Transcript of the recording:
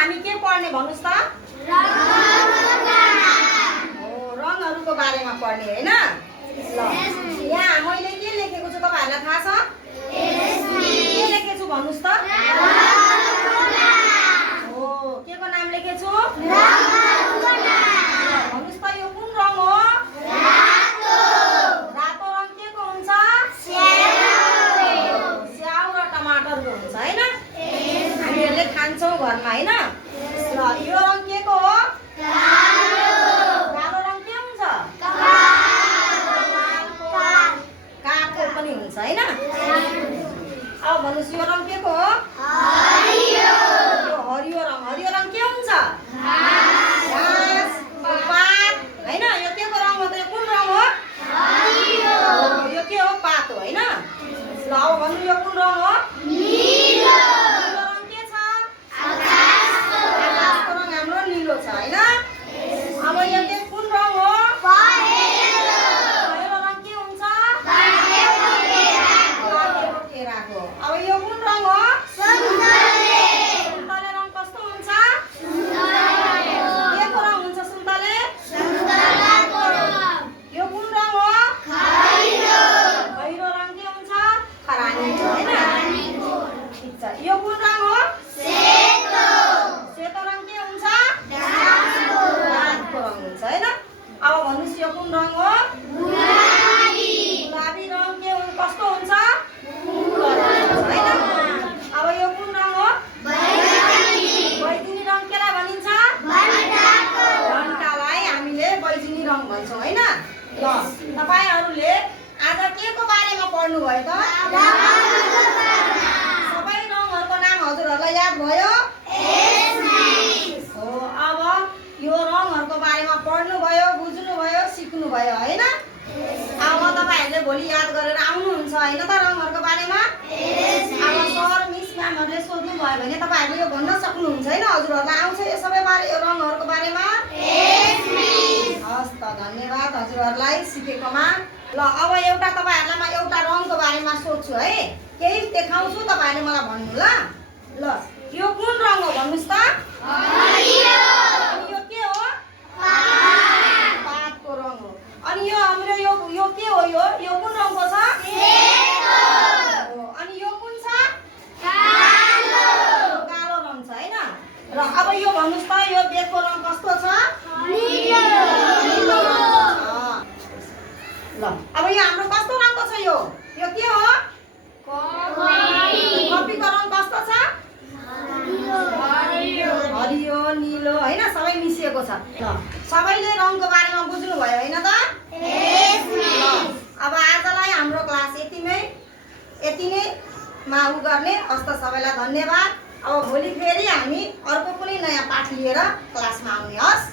हामी के पढ्ने भन्नुस् त? रङहरूको बारेमा पढ्ने हैन? ल यहाँ मैले के लेखेको छु तपाईहरुलाई थाहा छ? के लेखेछु भन्नुस् त? हो, के को नाम लेखेछु? भन्नुस् त यो कुन रङ हो? रातो। रातो रङ के को हुन्छ? स्याउ र टमाटरको हुन्छ हैन? हामीहरुले खान्छौं घरमा हैन? ल यो रङ के को हो? कालो रङ के हुन्छ? काको पनि हुन्छ हैन? अब भन्नुस् यो रङ के को हो? हरियो। यो हरियो रङ के हुन्छ? घाँस, पात हैन? यो के को रङ हो त? यो कुन रङ हो? हरियो। यो के हो? पात हो हैन? ल अब भन्नु यो कुन रङ हो? नीलो। नीलो रङ के छ? आकाशको रङ हाम्रो नीलो छ हैन? अब यो के कुन रङ हो? पहेँलो। पहेँलो रङ के हुन्छ? काटेको केराको। अब यो कुन रङ हो? सुन्तले। सुन्तले रङ कस्तो हुन्छ? के को रङ हुन्छ सुन्तले? सुन्तलाको रङ। यो कुन रङ हो? खैरो। खैरो रङ के हुन्छ? खरानीको हैन? ठिक छ। यो कुन रङ हो? सेतो। सेतो रङ के हुन्छ? रातको रङ हुन्छ हैन? अब भन्नुस् यो कुन रङ हो? गुलाबी। गुलाबी रङ के कस्तो हुन्छ? हैन? अब यो कुन रङ हो? बैजनी। बैजनी रङ केलाई भनिन्छ? घण्टालाई हामीले बैजनी रङ भन्छौं हैन? ल तपाईहरुले आज के को बारेमा पढ्नु भयो त? सबै रङहरुको नाम हजुरहरुलाई याद भयो? हो, अब यो रङहरुको बारेमा पढ्नु भयो, बुझ्नु भयो, सिक्नु भयो हैन? अब तपाईहरुले भोलि याद गरेर आउनुहुन्छ हैन त रङहरुको बारेमा? अब सर मिस म्यामहरुले सोध्नु भयो भने तपाईहरुले यो भन्न सक्नुहुन्छ हैन? हजुरहरुलाई आउँछ यो सबै बारे यो रङहरुको बारेमा? हस् त, धन्यवाद हजुरहरुलाई सिकेकोमा। ल अब एउटा तपाईहरुलाई म एउटा रङको बारेमा सोध्छु है। केही देखाउँछु तपाईहरुले मलाई भन्नु ल। ल यो कुन रङ हो भन्नुस् त? हरियो। अनि यो के हो? पातको रङ हो। अनि यो हाम्रो यो के हो? यो कुन रङको छ? सेतो। हो, अनि यो कुन छ? कालो। कालो रङ छ हैन? र अब यो भन्नुस् त यो बेगको रङ कस्तो छ? नीलो। नीलो रङ छ। ल अब यो हाम्रो कस्तो रङको छ यो? यो के हो? कपीको रङ कस्तो छ? हरियो, नीलो हैन? सबै मिसिएको छ। ल सबैले रङको बारेमा बुझ्नु भयो हैन त? अब आजलाई हाम्रो क्लास यति नै मा गर्ने। हस्त सबैलाई धन्यवाद। अब भोलि फेरि हामी अर्को कुनै नयाँ पाठ लिएर क्लासमा आउने हस्।